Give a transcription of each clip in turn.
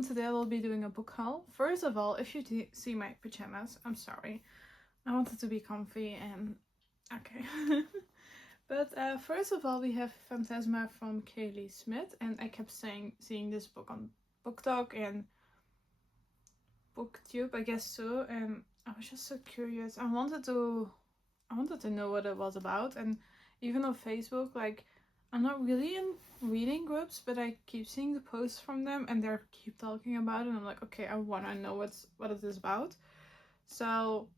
Today I will be doing a book haul. First of all, if you see my pajamas, I'm sorry. I wanted to be comfy and okay. But first of all, we have Phantasma from Kaylee Smith, and I kept seeing this book on BookTok and BookTube, I guess so, and I was just so curious. I wanted to know what it was about, and even on Facebook, like, I'm not really in reading groups, but I keep seeing the posts from them and they keep talking about it, and I'm like, okay, I want to know what it is about. So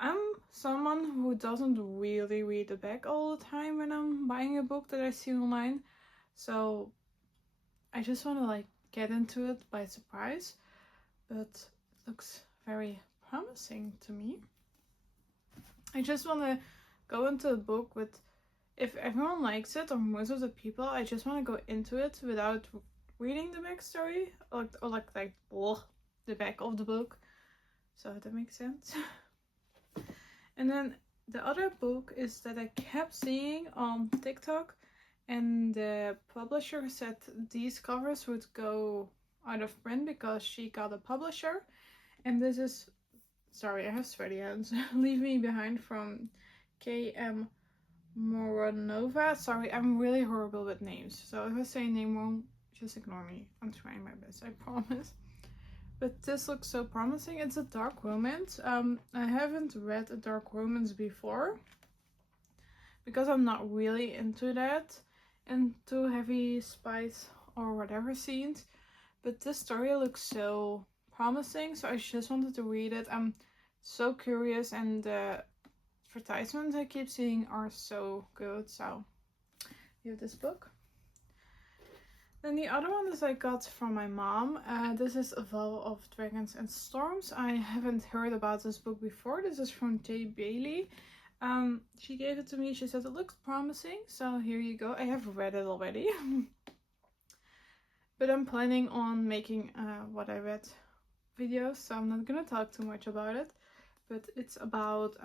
I'm someone who doesn't really read the back all the time when I'm buying a book that I see online, so I just want to like get into it by surprise, but it looks very promising to me. I just want to go into a book with, if everyone likes it, or most of the people, I just want to go into it without reading the backstory, or the back of the book. So that makes sense. And then the other book is that I kept seeing on TikTok, and the publisher said these covers would go out of print because she got a publisher. And this is, sorry, I have sweaty hands. Leave Me Behind from K.M. Moronova. Sorry, I'm really horrible with names, so if I say a name wrong, just ignore me. I'm trying my best, I promise. But this looks so promising. It's a dark romance. I haven't read a dark romance before because I'm not really into that, into heavy spice or whatever scenes. But this story looks so promising, so I just wanted to read it. I'm so curious, and the advertisements I keep seeing are so good, so we have this book. Then the other one is I got from my mom. This is A Vow of Dragons and Storms. I haven't heard about this book before. This is from J. Bailey. She gave it to me. She said it looks promising, so here you go. I have read it already. But I'm planning on making what I read videos, so I'm not gonna talk too much about it. But it's about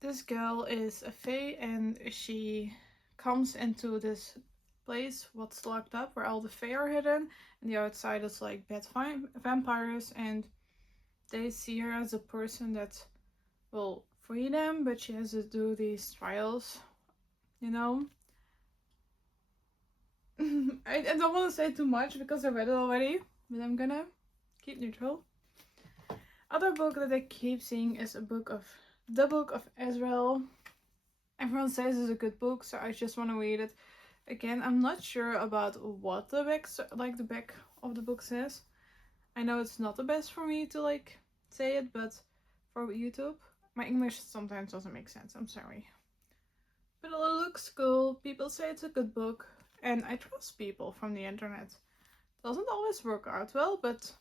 this girl is a fae, and she comes into this place what's locked up where all the fae are hidden, and the outside is like bad vampires, and they see her as a person that will free them, but she has to do these trials, you know. I don't want to say too much because I read it already, but I'm gonna keep neutral. Other book that I keep seeing is The Book of Ezreal. Everyone says it's a good book, so I just want to read it. Again, I'm not sure about what the back of the book says. I know it's not the best for me to like say it, but for YouTube, my English sometimes doesn't make sense. I'm sorry. But it looks cool. People say it's a good book, and I trust people from the internet. Doesn't always work out well, but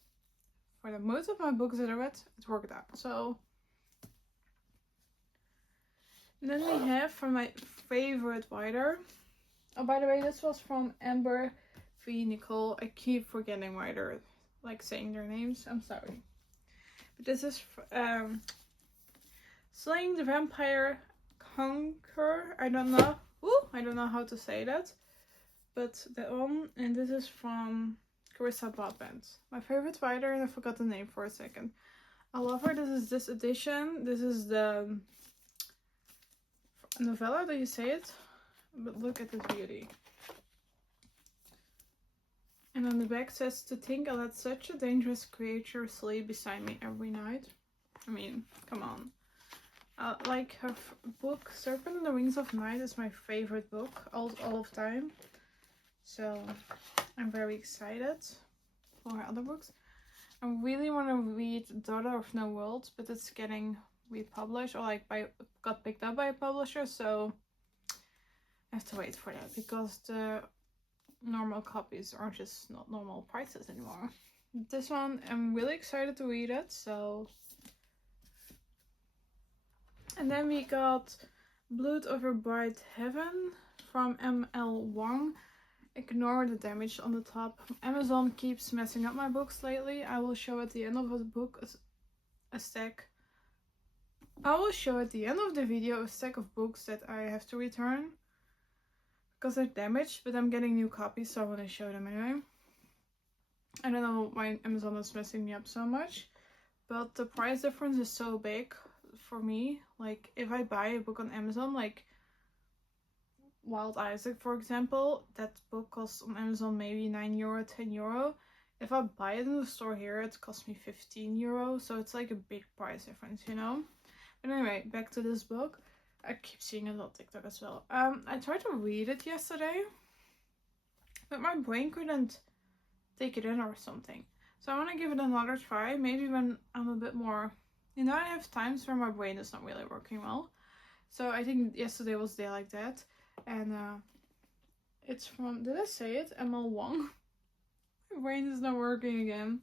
for the most of my books that I read, it worked out. So and then we have from my favorite writer. Oh, by the way, this was from Amber v. Nicole. I keep forgetting writer, like saying their names. I'm sorry. But this is Slaying the Vampire Conqueror. I don't know how to say that. But that one, and this is from Carissa Broadbent. My favorite writer, and I forgot the name for a second. I love her. This is this edition. This is the novella, do you say it? But look at this beauty. And on the back says, to think I let such a dangerous creature sleep beside me every night. I mean, come on. Like her book Serpent and the Wings of Night is my favorite book all of time. So I'm very excited for her other books. I really want to read Daughter of No Worlds, but it's getting republished, or like got picked up by a publisher, so I have to wait for that because the normal copies are just not normal prices anymore. This one, I'm really excited to read it, so. And then we got Blood Over Bright Heaven from M.L. Wang. Ignore the damage on the top. Amazon keeps messing up my books lately. I will show at the end of the book a stack. I will show at the end of the video a stack of books that I have to return because they're damaged, but I'm getting new copies, so I want to show them anyway. I don't know why Amazon is messing me up so much, but the price difference is so big for me. Like, if I buy a book on Amazon, like Wild Isaac, for example, that book costs on Amazon maybe €9, €10. If I buy it in the store here, it costs me €15, so it's like a big price difference, you know? But anyway, back to this book. I keep seeing it on TikTok as well. I tried to read it yesterday, but my brain couldn't take it in or something. So I want to give it another try, maybe when I'm a bit more, you know, I have times where my brain is not really working well. So I think yesterday was a day like that. And it's from, did I say it? ML Wong. My brain is not working again.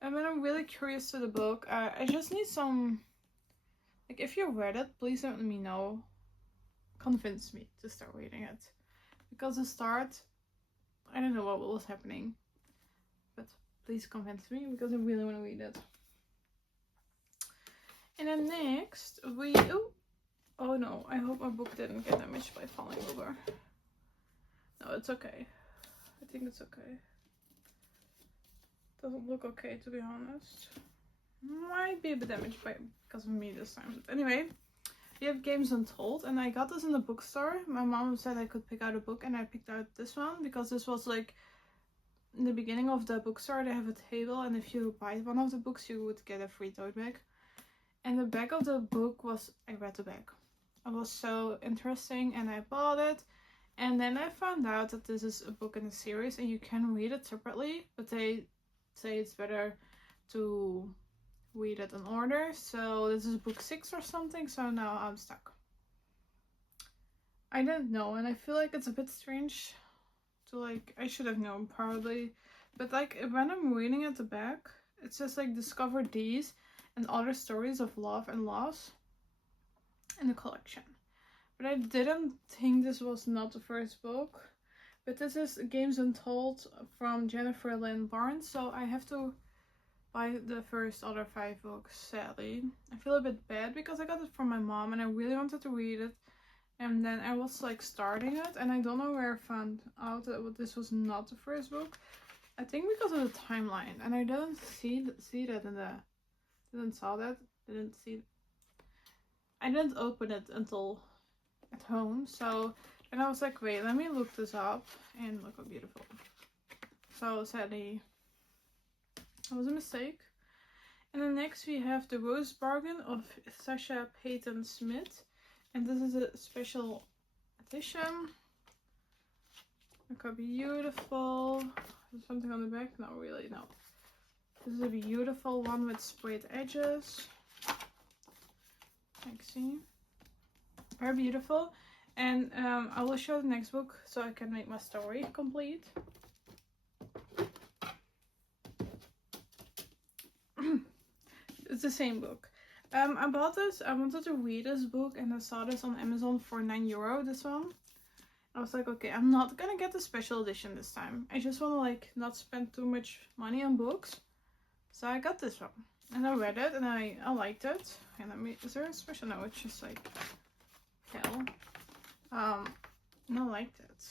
And then I'm really curious to the book. I just need some, like, if you read it, please let me know. Convince me to start reading it. Because the start, I don't know what was happening. But please convince me, because I really want to read it. And then next, oh no, I hope my book didn't get damaged by falling over. No, it's okay. I think it's okay. Doesn't look okay, to be honest. Might be a bit damaged because of me this time. But anyway, we have Games Untold, and I got this in the bookstore. My mom said I could pick out a book, and I picked out this one because this was like in the beginning of the bookstore. They have a table, and if you buy one of the books, you would get a free tote bag. And the back of the book was, I read the back. It was so interesting, and I bought it. And then I found out that this is a book in a series, and you can read it separately, but they say it's better to read it in order. So this is book 6 or something, so now I'm stuck. I didn't know, and I feel like it's a bit strange to, like, I should have known probably, but like when I'm reading at the back, it says like discover these and other stories of love and loss in the collection. But I didn't think this was not the first book. But this is Games Untold from Jennifer Lynn Barnes, so I have to buy the first other 5 books, sadly. I feel a bit bad because I got it from my mom and I really wanted to read it. And then I was like starting it, and I don't know where I found out that this was not the first book. I think because of the timeline, and I didn't see that in the, I didn't open it until at home, so, and I was like, wait, let me look this up, and look how beautiful. So sadly, that was a mistake. And then next we have The Rose Bargain of Sasha Payton Smith, and this is a special edition. Look how beautiful. There's something on the back? Not really, no. This is a beautiful one with sprayed edges. Like, see? Very beautiful. And I will show the next book so I can make my story complete. It's the same book. I bought this. I wanted to read this book, and I saw this on Amazon for €9, this one. I was like, okay, I'm not gonna get the special edition this time. I just want to like not spend too much money on books. So I got this one. And I read it, and I liked it. And I mean, is there a special? No, it's just like hell. And I liked it.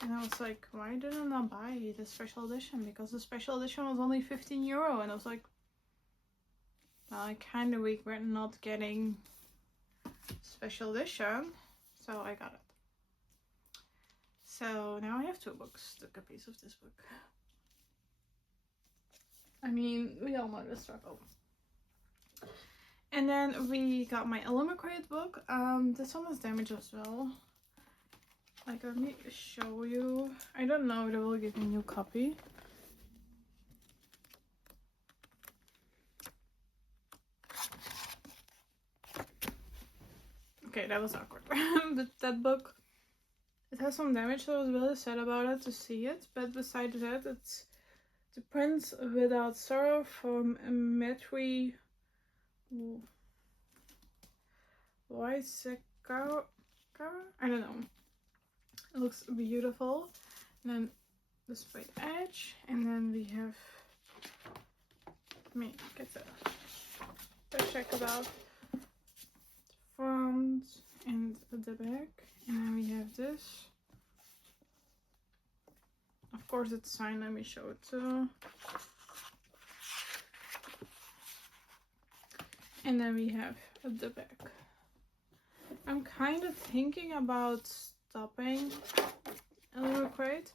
And I was like, why didn't I buy the special edition? Because the special edition was only €15. And I was like, well, I kind of regret not getting special edition. So I got it. So now I have 2 books, 2 copies of this book. I mean, we all know the struggle. And then we got my Illuminate book. This one is damaged as well. Like, let me show you. I don't know if they will give me a new copy. Okay, that was awkward. But that book, it has some damage, so I was really sad about it to see it. But besides that, it's The Prince Without Sorrow from Metri Waiseka. I don't know. It looks beautiful. And then the sprayed edge, and then we have, let me get the check about the front and the back, and then we have this. course it's signed. Let me show it too. And then we have the back. I'm kind of thinking about stopping a little crate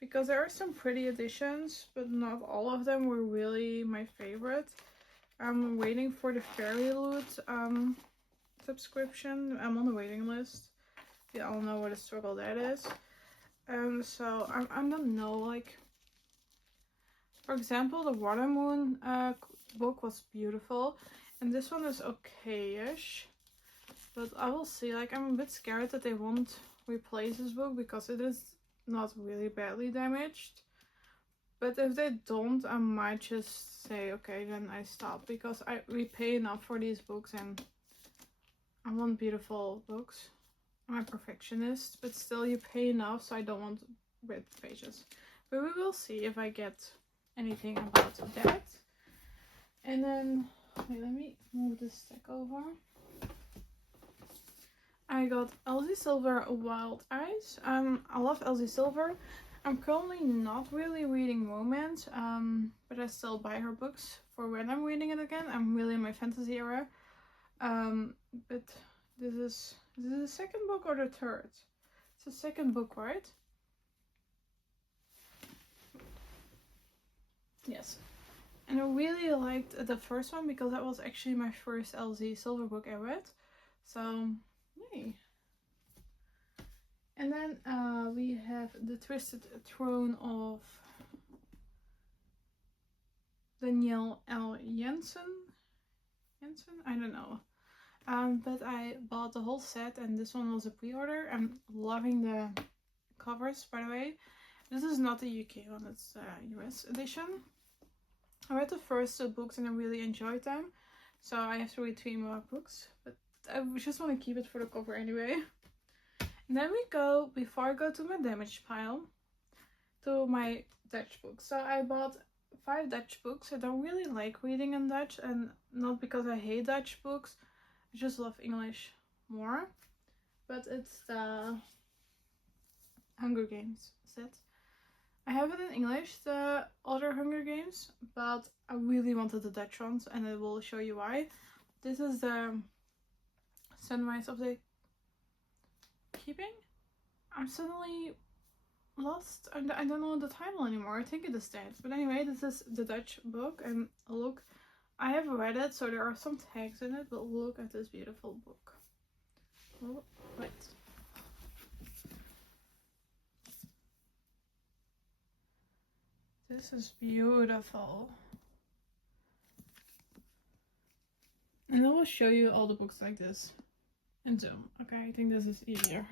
because there are some pretty editions, but not all of them were really my favorite. I'm waiting for the Fairy Loot subscription. I'm on the waiting list. You all know what a struggle that is. So I don't know, like, for example, the Water Moon book was beautiful, and this one is okay-ish, but I will see. Like, I'm a bit scared that they won't replace this book because it is not really badly damaged. But if they don't, I might just say, okay, then I stop, because we pay enough for these books and I want beautiful books. I'm a perfectionist, but still you pay enough, so I don't want red pages. But we will see if I get anything about that. And then, wait, let me move this stack over. I got Elsie Silver Wild Eyes. I love Elsie Silver. I'm currently not really reading romance, but I still buy her books for when I'm reading it again. I'm really in my fantasy era. But this is the second book or the third? It's the second book, right? Yes. And I really liked the first one because that was actually my first Elsie Silver book I read. So, yay. And then we have The Twisted Throne of Danielle L. Jensen? I don't know. But I bought the whole set, and this one was a pre-order. I'm loving the covers, by the way. This is not the UK one, it's the US edition. I read the first two books and I really enjoyed them. So I have to read 3 more books, but I just want to keep it for the cover anyway. And then we go, before I go to my damage pile, to my Dutch books. So I bought 5 Dutch books. I don't really like reading in Dutch, and not because I hate Dutch books. I just love English more. But it's the Hunger Games set. I have it in English, the other Hunger Games, but I really wanted the Dutch ones, and I will show you why. This is the Sunrise of the Keeping. I'm suddenly lost. I don't know the title anymore. I think it is that. But anyway, this is the Dutch book, and look, I have read it, so there are some tags in it, but look at this beautiful book. Oh, wait. This is beautiful. And I will show you all the books like this in Zoom. Okay, I think this is easier.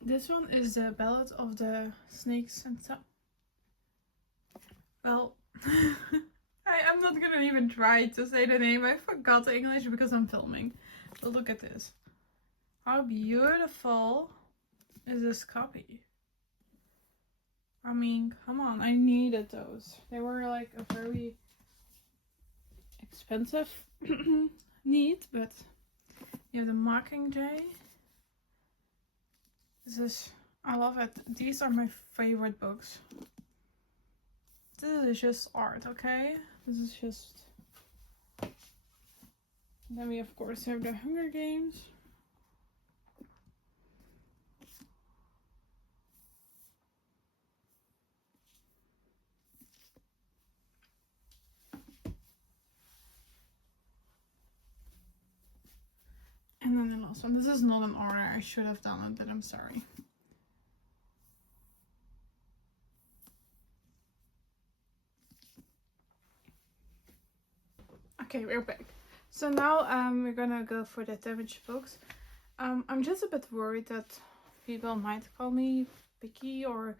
This one is the Ballad of the Snakes and Stuff. Well, I'm not gonna even try to say the name. I forgot the English because I'm filming. But look at this. How beautiful is this copy? I mean, come on, I needed those. They were like a very expensive need, but you have the Mockingjay. This is, I love it. These are my favorite books. This is just art, okay? This is just... Then we of course have the Hunger Games. And then the last one. This is not an order. I should have done it, but I'm sorry. Okay, we're back. So now we're gonna go for the damage books. I'm just a bit worried that people might call me picky, or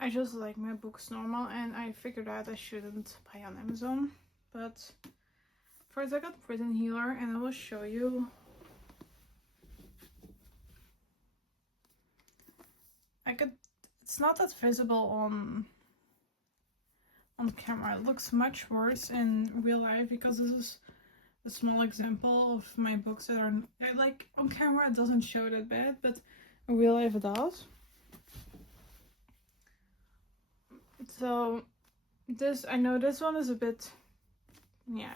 I just like my books normal, and I figured out I shouldn't buy on Amazon. But first I got Prison Healer, and I will show you. It's not that visible on camera. It looks much worse in real life because this is a small example of my books that are like on camera. It doesn't show that bad, but in real life does. So this, I know this one is a bit, yeah,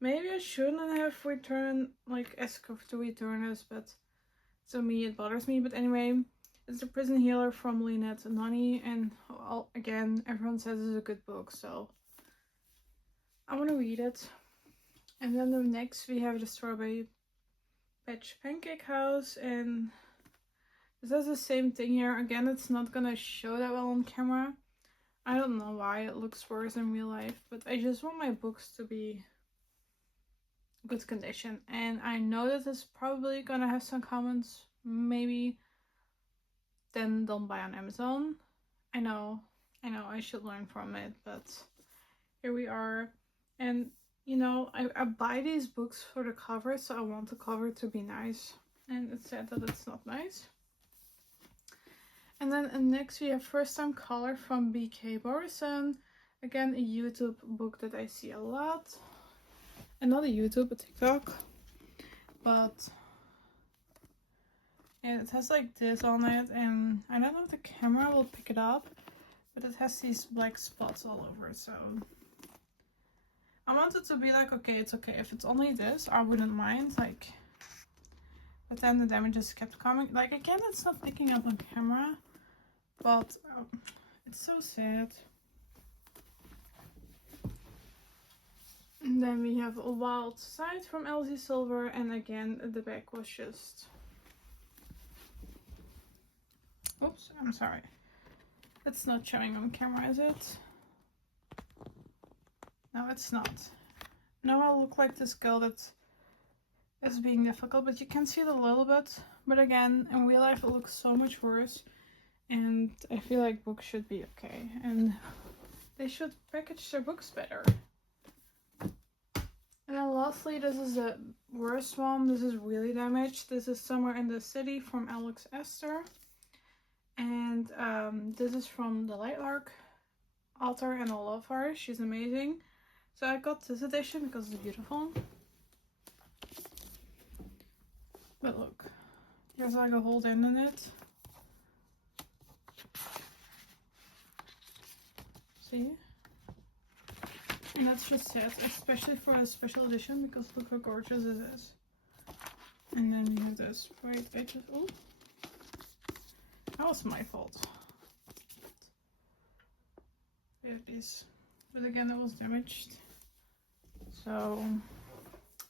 maybe I shouldn't have returned, like, asked to return this, but to me it bothers me. But anyway, it's The Prison Healer from Lynette Nunny, and again, everyone says it's a good book, so I want to read it. And then the next we have The Strawberry Patch Pancake House, and this has the same thing here. Again, it's not gonna show that well on camera. I don't know why it looks worse in real life, but I just want my books to be good condition. And I know that it's probably gonna have some comments, maybe, then don't buy on Amazon. I know I should learn from it, but here we are. And you know, I buy these books for the cover, so I want the cover to be nice, and it's sad that it's not nice. And then next we have First Time Caller from B.K. Morrison. Again, a YouTube book that I see a lot. And not a YouTube, a TikTok. But and it has like this on it, and I don't know if the camera will pick it up, but it has these black spots all over, so I want it to be like, okay, it's okay. If it's only this, I wouldn't mind, like, but then the damages kept coming. Like, again, it's not picking up on camera, but it's so sad. And then we have A Wild Side from Elsie Silver, and again, the back was just... Oops, I'm sorry. It's not showing on camera, is it? No, it's not. Now I look like this girl that is being difficult, but you can see it a little bit. But again, in real life it looks so much worse, and I feel like books should be okay, and they should package their books better. And then lastly, this is the worst one. This is really damaged. This is Somewhere in the City from Alex Esther. And this is from the Lightlark author, and I love her. She's amazing. So I got this edition because it's beautiful. But look, there's like a hole in it. See? And that's just sad, especially for a special edition, because look how gorgeous it is. And then we have this bright edges. Oh, that was my fault. We have this, but again, it was damaged. So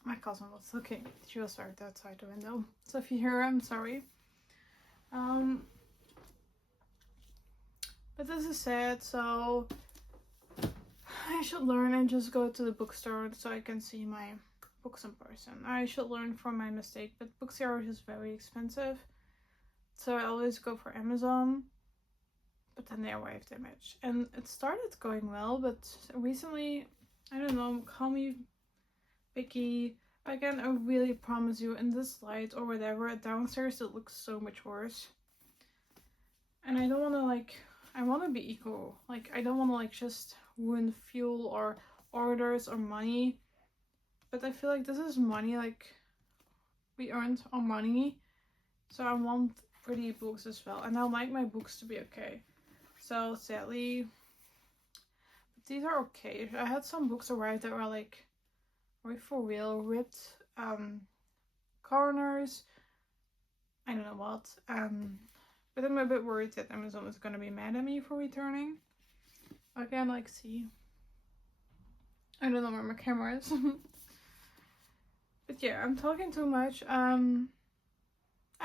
my cousin was looking. She was right outside the window. So if you hear her, I'm sorry. But this is sad, so I should learn and just go to the bookstore so I can see my books in person. I should learn from my mistake, but books here are just very expensive. So I always go for Amazon, but then they arrive damaged. And it started going well, but recently, I don't know, call me picky. Again, I really promise you, in this light or whatever, downstairs it looks so much worse. And I don't want to, like, I want to be equal. Like, I don't want to, like, just ruin fuel or orders or money. But I feel like this is money, like, we earned our money. So I want pretty books as well. And I like my books to be okay. So, sadly, but these are okay. I had some books arrive that were, like, for real, ripped corners. I don't know what. But I'm a bit worried that Amazon is gonna be mad at me for returning. Again, like, see. I don't know where my camera is. But yeah, I'm talking too much. I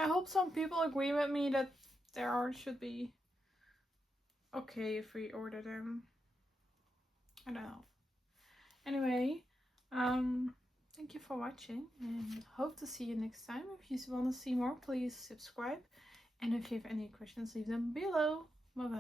hope some people agree with me that their art should be okay if we order them. I don't know. Anyway, thank you for watching, and hope to see you next time. If you want to see more, please subscribe. And if you have any questions, leave them below. Bye bye.